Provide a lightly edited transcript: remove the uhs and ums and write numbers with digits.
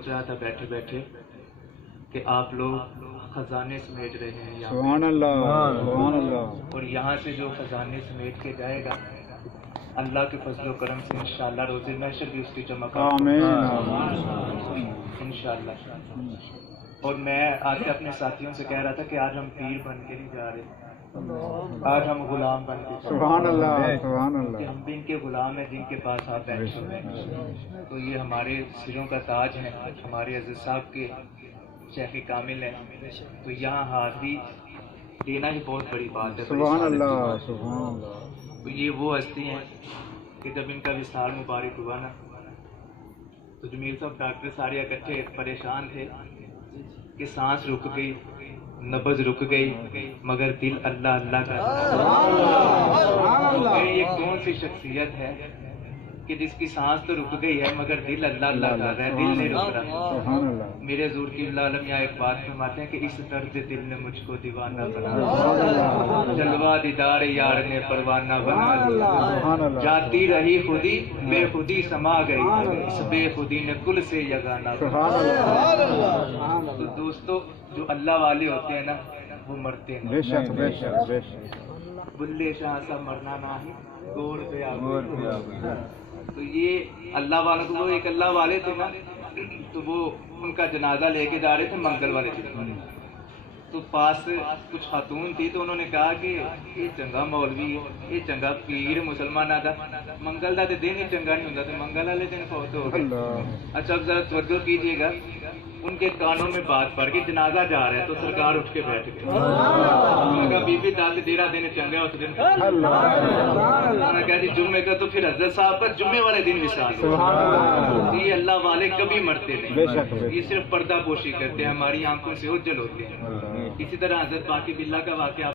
سوچ رہا تھا بیٹھے بیٹھے کہ آپ لوگ خزانے سمیٹ رہے ہیں یہاں سبحان اللہ سبحان اللہ. اور یہاں سے جو خزانے سمیٹ کے جائے گا اللہ کے فضل و کرم سے انشاءاللہ روز محشر بھی اس کی چمک آمین انشاءاللہ. اور میں آج اپنے ساتھیوں سے کہہ رہا تھا کہ آج ہم پیر بن کے نہیں جا رہے، آج ہم غلام بن کے سبحان اللہ سبحان کہ اللہ. ہم بھی ان کے غلام ہیں جن کے پاس آپ بیٹھے ہوئے ہیں. تو یہ ہمارے سروں کا تاج ہے، ہمارے عزیز صاحب کے شیخ کامل ہیں، تو یہاں حاضری دینا ہی بہت بڑی بات ہے. سبحان اللہ سبحان اللہ. تو یہ وہ ہستی ہیں کہ جب ان کا وصال مبارک ہوا نا تو جمیل صاحب ڈاکٹر سارے اکٹھے پریشان تھے کہ سانس رک گئی، نبض رک گئی، مگر دل اللہ اللہ کا رہا. یہ کون سی شخصیت ہے کہ جس کی سانس تو رک گئی ہے مگر دل اللہ اللہ کر رہا ہے، دل نہیں رک رہا. سبحان اللہ. میرے حضور کی اللہ عالم یہاں ایک بات فرماتے ہیں کہ اس درد دل نے مجھ کو دیوانہ بنا، جلوہ دیدار یار نے پروانہ بنا دیا. جاتی رہی خودی بے خودی سما گئی، اس بے خودی نے کل سے یگانہ بنا. تو دوستو جو اللہ والے ہوتے ہیں نا وہ مرتے ہیں. بے شک بے شک بے شک. بلے شاہ سا مرنا نہ ہی گوڑ پہ آ گئے. تو یہ اللہ والوں کو، وہ ایک اللہ والے تھے نا، تو وہ ان کا جنازہ لے کے جا رہے تھے منگل والے دن. تو پاس کچھ خاتون تھی تو انہوں نے کہا کہ یہ چنگا مولوی، یہ چنگا پیر مسلمان دا منگل دا دن ہی چنگا نہیں ہوتا، تو منگل والے دن فوت ہو گئے. اچھا اب ذرا توجہ کیجیے گا، ان کے کانوں میں بات پڑ گئی جنازہ جا رہا ہے تو سرکار اٹھ کے بیٹھ گئے. انہوں نے کہا بی بی دس دیرا دن چنگا اس دن. انہوں نے کہا جی جمعے کا تو پھر حضرت صاحب کا جمعے والے دن وصال ہو. یہ اللہ والے کبھی مرتے نہیں، یہ صرف پردہ پوشی کرتے ہیں، ہماری آنکھوں سے اوجھل ہوتے ہیں. اسی طرح حضرت باقی باللہ کا واقعہ